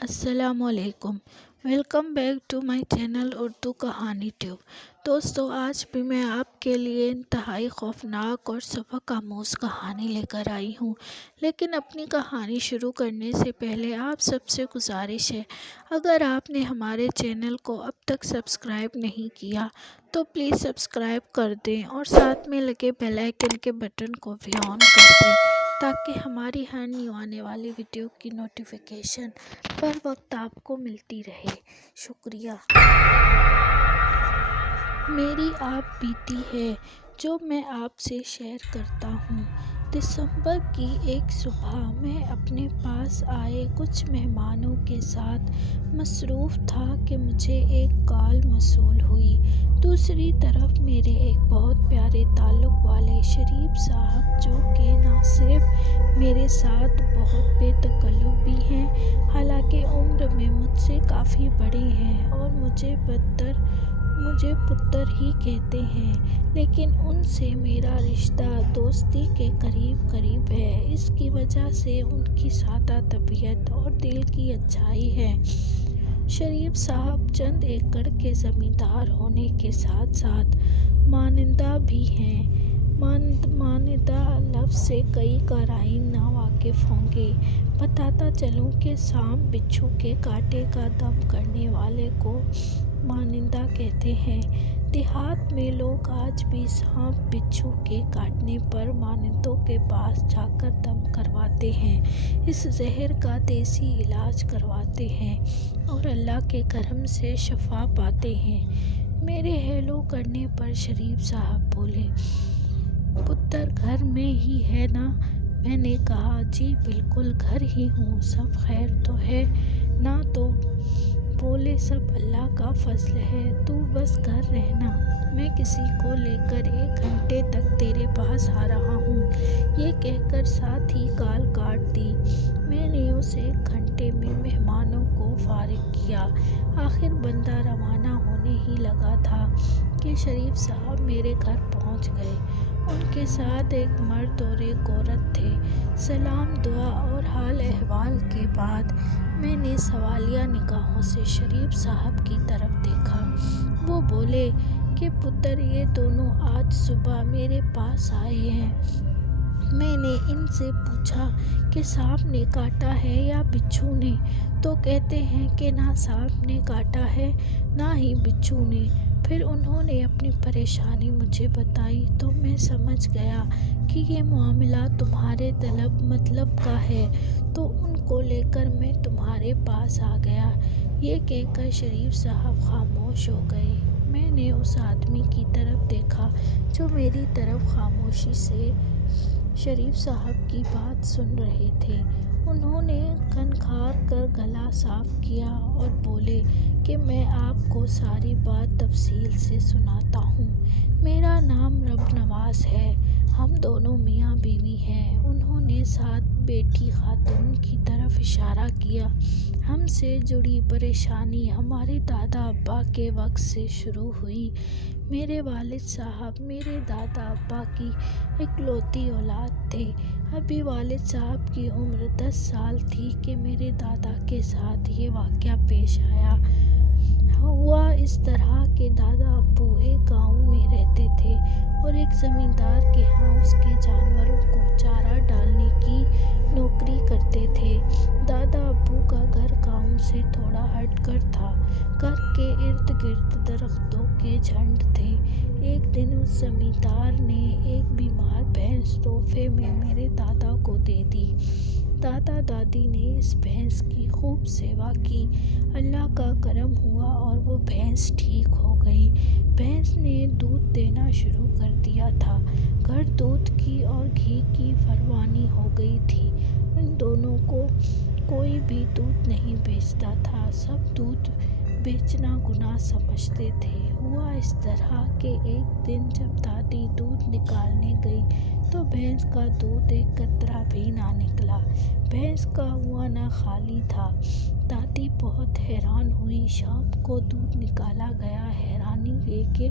السلام علیکم۔ Welcome back to my channel Urdu کہانی ٹیوب۔ دوستو، آج بھی میں آپ کے لیے انتہائی خوفناک اور سبق آموز کہانی لے کر آئی ہوں، لیکن اپنی کہانی شروع کرنے سے پہلے آپ سب سے گزارش ہے، اگر آپ نے ہمارے چینل کو اب تک سبسکرائب نہیں کیا تو پلیز سبسکرائب کر دیں اور ساتھ میں لگے بیل آئیکن کے بٹن کو بھی آن کر دیں تاکہ ہماری ہر نیو آنے والی ویڈیو کی نوٹیفیکیشن پر وقت آپ کو ملتی رہے۔ شکریہ۔ میری آپ بیتی ہے جو میں آپ سے شیئر کرتا ہوں۔ دسمبر کی ایک صبح میں اپنے پاس آئے کچھ مہمانوں کے ساتھ مصروف تھا کہ مجھے ایک کال موصول ہوئی۔ دوسری طرف میرے ایک بہت پیارے تعلق والے شریف صاحب، جو کہ نہ صرف میرے ساتھ بہت بے تکلف بھی ہیں، حالانکہ عمر میں مجھ سے کافی بڑے ہیں اور مجھے پتر ہی کہتے ہیں، لیکن ان سے میرا رشتہ دوستی کے قریب ہے۔ اس کی وجہ سے ان کی سادہ طبیعت اور دل کی اچھائی ہے۔ شریف صاحب چند ایکڑ کے زمیندار ہونے کے ساتھ ساتھ مانندہ بھی ہیں۔ مانندہ لفظ سے کئی قارئین ناواقف ہوں گے۔ بتاتا چلوں کہ سانپ بچھو کے کانٹے کا دم کرنے والے کو مانندہ کہتے ہیں۔ دیہات میں لوگ آج بھی سانپ بچھو کے کاٹنے پر مانندوں کے پاس جا کر دم کرواتے ہیں، اس زہر کا دیسی علاج کرواتے ہیں اور اللہ کے کرم سے شفا پاتے ہیں۔ میرے ہیلو کرنے پر شریف صاحب بولے، پتر گھر میں ہی ہے نا؟ میں نے کہا، جی بالکل گھر ہی ہوں، سب خیر تو ہے نا؟ تو بولے، سب اللہ کا فضل ہے، تو بس گھر رہنا، میں کسی کو لے کر 1 گھنٹے تک تیرے پاس آ رہا ہوں۔ یہ کہہ کر ساتھ ہی کال کاٹ دی۔ میں نے اس 1 گھنٹے میں مہمانوں کو فارغ کیا۔ آخر بندہ روانہ ہونے ہی لگا تھا کہ شریف صاحب میرے گھر پہنچ گئے۔ ان کے ساتھ ایک مرد اور ایک عورت تھے۔ سلام دعا اور حال احوال کے بعد میں نے سوالیہ نگاہوں سے شریف صاحب کی طرف دیکھا۔ وہ بولے کہ پتر، یہ دونوں آج صبح میرے پاس آئے ہیں۔ میں نے ان سے پوچھا کہ سانپ نے کاٹا ہے یا بچھو نے؟ تو کہتے ہیں کہ نہ سانپ نے کاٹا ہے نہ ہی بچھو نے۔ پھر انہوں نے اپنی پریشانی مجھے بتائی تو میں سمجھ گیا کہ یہ معاملہ تمہارے طلب مطلب کا ہے، تو ان کو لے کر میں تمہارے پاس آ گیا۔ یہ کہہ کر شریف صاحب خاموش ہو گئے۔ میں نے اس آدمی کی طرف دیکھا جو میری طرف خاموشی سے شریف صاحب کی بات سن رہے تھے۔ انہوں نے کھنکھار کر گلا صاف کیا اور بولے کہ میں آپ کو ساری بات تفصیل سے سناتا ہوں۔ میرا نام رب نواز ہے، ہم دونوں میاں بیوی ہیں۔ انہوں نے ساتھ بیٹی خاتون کی طرف اشارہ کیا۔ ہم سے جڑی پریشانی ہمارے دادا ابا کے وقت سے شروع ہوئی۔ میرے والد صاحب میرے دادا ابا کی اکلوتی اولاد تھے۔ ابھی والد صاحب کی عمر 10 سال تھی کہ میرے دادا کے ساتھ یہ واقعہ پیش آیا۔ ہوا اس طرح کہ دادا ابو ایک گاؤں میں رہتے تھے اور ایک زمیندار کے ہاں اس کے جانوروں کو چارہ ڈالنے کی نوکری کرتے تھے۔ دادا ابو کا گھر گاؤں سے تھوڑا ہٹ کر تھا۔ گھر کے ارد گرد درختوں کے جھنڈ تھے۔ ایک دن اس زمیندار نے ایک بیمار بھینس تحفے میں میرے دادا کو دے دی۔ دادا دادی نے اس بھینس کی خوب سیوا کی۔ اللہ کا کرم ہوا اور وہ بھینس ٹھیک ہو گئی۔ بھینس نے دودھ دینا شروع کر دیا تھا۔ گھر دودھ کی اور گھی کی فراوانی ہو گئی تھی۔ ان دونوں کو کوئی بھی دودھ نہیں بیچتا تھا، سب دودھ بیچنا گناہ سمجھتے تھے۔ ہوا اس طرح کہ ایک دن جب دادی دودھ نکالنے گئی تو بھینس کا دودھ ایک قطرہ بھی نہ نکلا۔ بھینس کا ہوانا خالی تھا۔ دادی بہت حیران ہوئی۔ شام کو دودھ نکالا گیا۔ حیرانی یہ کہ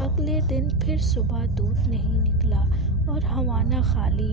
اگلے دن پھر صبح دودھ نہیں نکلا اور ہوانا خالی۔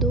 2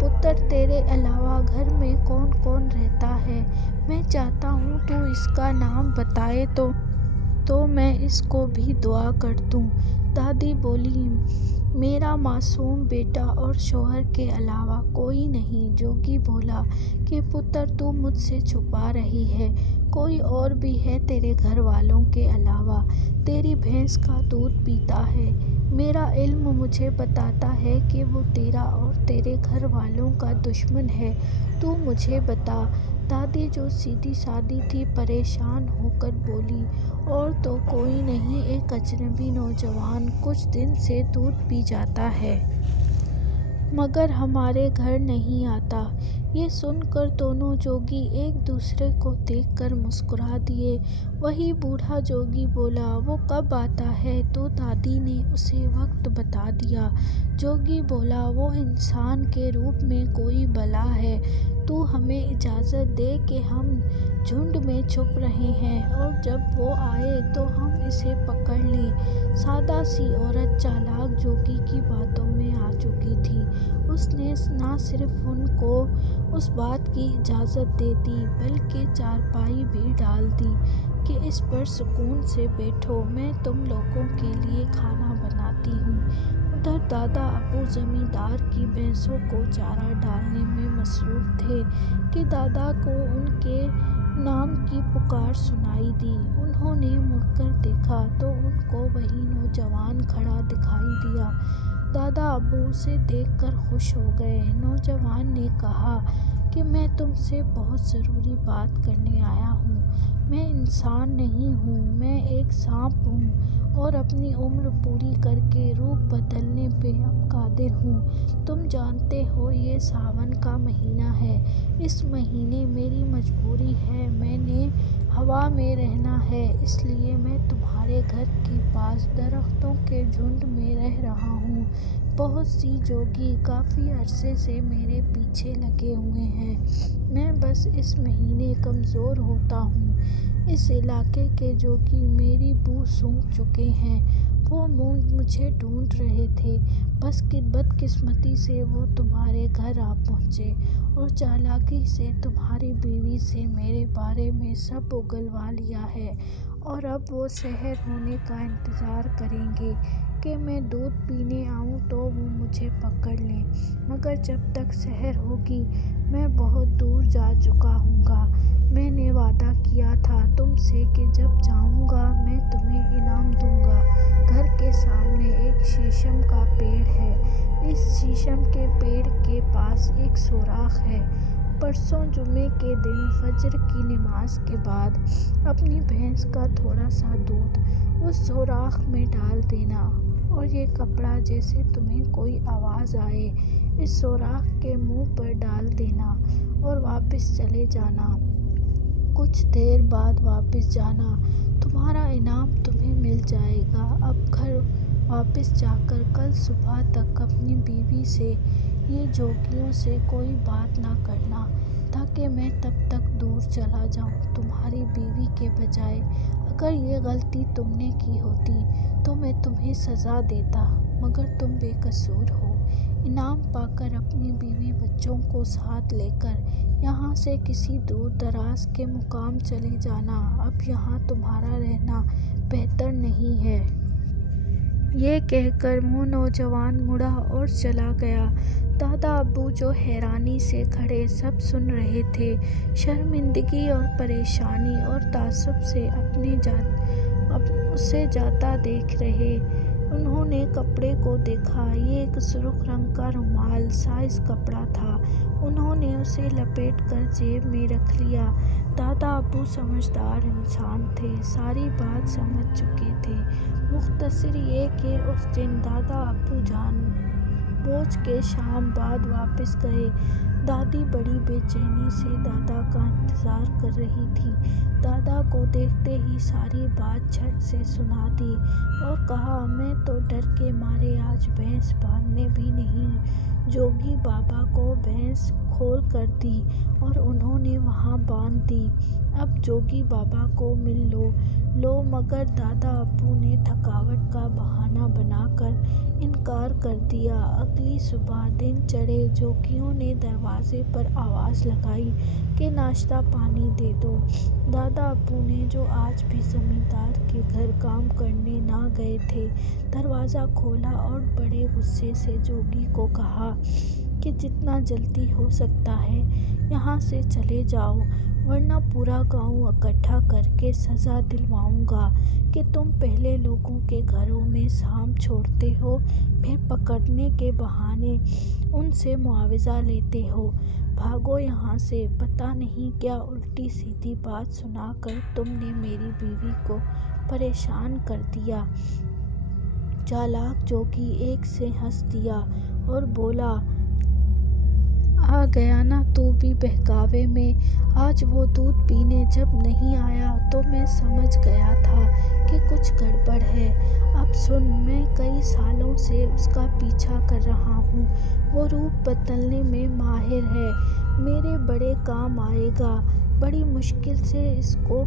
پتر تیرے علاوہ گھر میں کون کون رہتا ہے؟ میں چاہتا ہوں تو اس کا نام بتائے تو میں اس کو بھی دعا کر دوں۔ دادی بولی، میرا معصوم بیٹا اور شوہر کے علاوہ کوئی نہیں۔ جوگی بولا کہ پتر تو مجھ سے چھپا رہی ہے، کوئی اور بھی ہے تیرے گھر والوں کے علاوہ؟ تیری بھینس کا دودھ پیتا ہے، میرا علم مجھے بتاتا ہے کہ وہ تیرا اور تیرے گھر والوں کا دشمن ہے، تو مجھے بتا۔ دادی جو سیدھی سادی تھی پریشان ہو کر بولی، اور تو کوئی نہیں، ایک اجنبی نوجوان کچھ دن سے دودھ پی جاتا ہے مگر ہمارے گھر نہیں آتا۔ یہ سن کر دونوں جوگی ایک دوسرے کو دیکھ کر مسکرا دیے۔ وہی بوڑھا جوگی بولا، وہ کب آتا ہے؟ تو دادی نے اسے وقت بتا دیا۔ جوگی بولا، وہ انسان کے روپ میں کوئی بلا ہے، تو ہمیں اجازت دے کہ ہم جھنڈ میں چھپ رہے ہیں، اور جب وہ آئے تو ہم اسے پکڑ لیں۔ سادہ سی عورت چالاک جوگی کی باتوں میں آ چکی تھی۔ اس نے نہ صرف ان کو اس بات کی اجازت دے دی بلکہ چارپائی بھی ڈال دی کہ اس پر سکون سے بیٹھو، میں تم لوگوں کے لیے کھانا بناتی ہوں۔ ادھر دادا ابو زمیندار کی بھینسوں کو چارہ ڈالنے میں مصروف تھے کہ دادا کو ان کے نام کی پکار سنائی دی۔ انہوں نے مڑ کر دیکھا تو ان کو وہی نوجوان کھڑا دکھائی دیا۔ دادا ابو اسے دیکھ کر خوش ہو گئے۔ نوجوان نے کہا کہ میں تم سے بہت ضروری بات کرنے آیا ہوں۔ میں انسان نہیں ہوں، میں ایک سانپ ہوں، اور اپنی عمر پوری کر کے روپ بدلنے پہ اب قادر ہوں۔ تم جانتے ہو یہ ساون کا مہینہ ہے، اس مہینے میری مجبوری ہے، میں نے ہوا میں رہنا ہے، اس لیے میں تمہارے گھر کے پاس درختوں کے جھنڈ میں رہ رہا ہوں۔ بہت سی جوگی کافی عرصے سے میرے پیچھے لگے ہوئے ہیں، میں بس اس مہینے کمزور ہوتا ہوں۔ اس علاقے کے جوگی میری بو سونگھ چکے ہیں، وہ مجھے ڈھونڈ رہے تھے، بس بدقسمتی سے وہ تمہارے گھر آ پہنچے، اور چالاکی سے تمہاری بیوی سے میرے بارے میں سب اگلوا لیا ہے، اور اب وہ سحر ہونے کا انتظار کریں گے کہ میں دودھ پینے آؤں تو وہ مجھے پکڑ لیں، مگر جب تک سحر ہوگی میں بہت دور جا چکا ہوں گا۔ میں نے وعدہ کیا تھا تم سے کہ جب جاؤں گا میں تمہیں انعام دوں گا۔ گھر کے سامنے ایک شیشم کا پیڑ ہے، اس شیشم کے پیڑ کے پاس ایک سوراخ ہے۔ پرسوں جمعے کے دن فجر کی نماز کے بعد اپنی بھینس کا تھوڑا سا دودھ اس سوراخ میں ڈال دینا، اور یہ کپڑا جیسے تمہیں کوئی آواز آئے اس سوراخ کے منہ پر ڈال دینا، اور واپس چلے جانا۔ کچھ دیر بعد واپس جانا، تمہارا انعام تمہیں مل جائے گا۔ اب گھر واپس جا کر کل صبح تک اپنی بیوی سے یہ جوگیوں سے کوئی بات نہ کرنا، تاکہ میں تب تک دور چلا جاؤں تمہاری بیوی کے بجائے۔ اگر یہ غلطی تم نے کی ہوتی تو میں تمہیں سزا دیتا، مگر تم بے قصور ہو۔ انعام پا کر اپنی بیوی بچوں کو ساتھ لے کر یہاں سے کسی دور دراز کے مقام چلے جانا، اب یہاں تمہارا رہنا بہتر نہیں ہے۔ یہ کہہ کر وہ نوجوان مڑا اور چلا گیا۔ دادا ابو جو حیرانی سے کھڑے سب سن رہے تھے، شرمندگی اور پریشانی اور تعصب سے اسے جاتا دیکھ رہے۔ انہوں نے کپڑے کو دیکھا، یہ ایک سرخ رنگ کا رومال سائز کپڑا تھا۔ انہوں نے اسے لپیٹ کر جیب میں رکھ لیا۔ دادا ابو سمجھدار انسان تھے، ساری بات سمجھ چکے تھے۔ مختصر یہ کہ اس دن دادا ابو جان بوجھ کے شام بعد واپس گئے۔ دادی بڑی بے چینی سے دادا کا انتظار کر رہی تھی۔ دادا کو دیکھتے ہی ساری بات جھٹ سے سنا دی، اور کہا، میں تو ڈر کے مارے آج بھینس باندھنے بھی نہیں۔ جوگی بابا کو بھینس کھول کر دی اور انہوں نے وہاں باندھ دی۔ اب جوگی بابا کو مل لو۔ لو، مگر دادا ابو نے تھکاوٹ کا بہانہ بنا کر انکار کر دیا۔ اگلی صبح دن چڑھے جوگیوں نے دروازے پر آواز لگائی کہ ناشتہ پانی دے دو۔ دادا ابو نے، جو آج بھی زمیندار کے گھر کام کرنے نہ گئے تھے، دروازہ کھولا اور بڑے غصے سے جوگی کو کہا کہ جتنا جلدی ہو سکتا ہے یہاں سے چلے جاؤ، ورنہ پورا گاؤں اکٹھا کر کے سزا دلواؤں گا کہ تم پہلے لوگوں کے گھروں میں سانپ چھوڑتے ہو، پھر پکڑنے کے بہانے ان سے معاوضہ لیتے ہو۔ بھاگو یہاں سے، پتہ نہیں کیا الٹی سیدھی بات سنا کر تم نے میری بیوی کو پریشان کر دیا۔ چالاک جوگی ایک سے ہنس دیا اور بولا، آ گیا نا تو بھی بہکاوے میں۔ آج وہ دودھ پینے جب نہیں آیا تو میں سمجھ گیا تھا کہ کچھ گڑبڑ ہے۔ اب سن، میں کئی سالوں سے اس کا پیچھا کر رہا ہوں۔ وہ روپ بدلنے میں ماہر ہے، میرے بڑے کام آئے گا۔ بڑی مشکل سے اس کو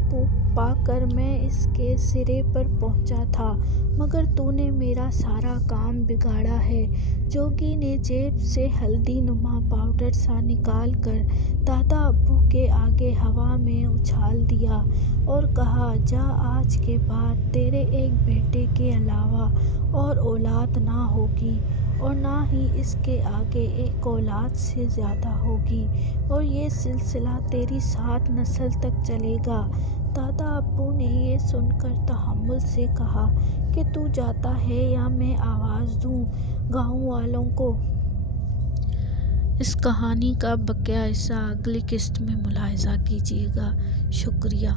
پا کر میں اس کے سرے پر پہنچا تھا، مگر تو نے میرا سارا کام بگاڑا ہے۔ جوگی نے جیب سے ہلدی نما پاؤڈر سا نکال کر دادا ابو کے آگے ہوا میں اچھال دیا اور کہا، جا، آج کے بعد تیرے ایک بیٹے کے علاوہ اور اولاد نہ ہوگی، اور نہ ہی اس کے آگے ایک اولاد سے زیادہ ہوگی، اور یہ سلسلہ تیری 7 نسل تک چلے گا۔ دادا ابو نے یہ سن کر تحمل سے کہا کہ تو جاتا ہے یا میں آواز دوں گاؤں والوں کو؟ اس کہانی کا بقیہ حصہ اگلی قسط میں ملاحظہ کیجیے گا۔ شکریہ۔